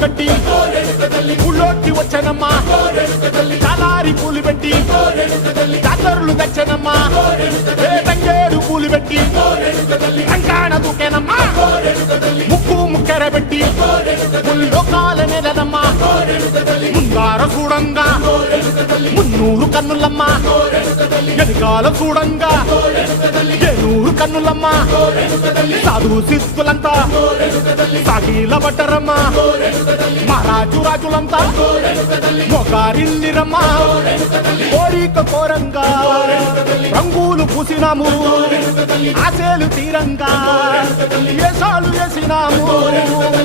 కట్టి ఊళ్ళోకి వచ్చనమ్మా చాలారి పూలు పెట్టి జాతరులు తెచ్చనమ్మా తంగేడు పూలు పెట్టి కంకాణ దూకేనమ్మా ముక్కు ముక్కెర పెట్టి ముల్లోకాల నెలనమ్మా ముందార చూడంగా మున్నూరు కన్నులమ్మా ఎనకాల చూడంగా ఏనూరు కన్నులమ్మా సాధు శిస్తులంతా సాగిల పట్టరమ్మా మహారాజు రాజులంతా మొగారిల్లిరమ్మా కోరిక కోరంగా రంగులు పూసినాము ఆశలు తీరంగా వేషాలు వేసినాము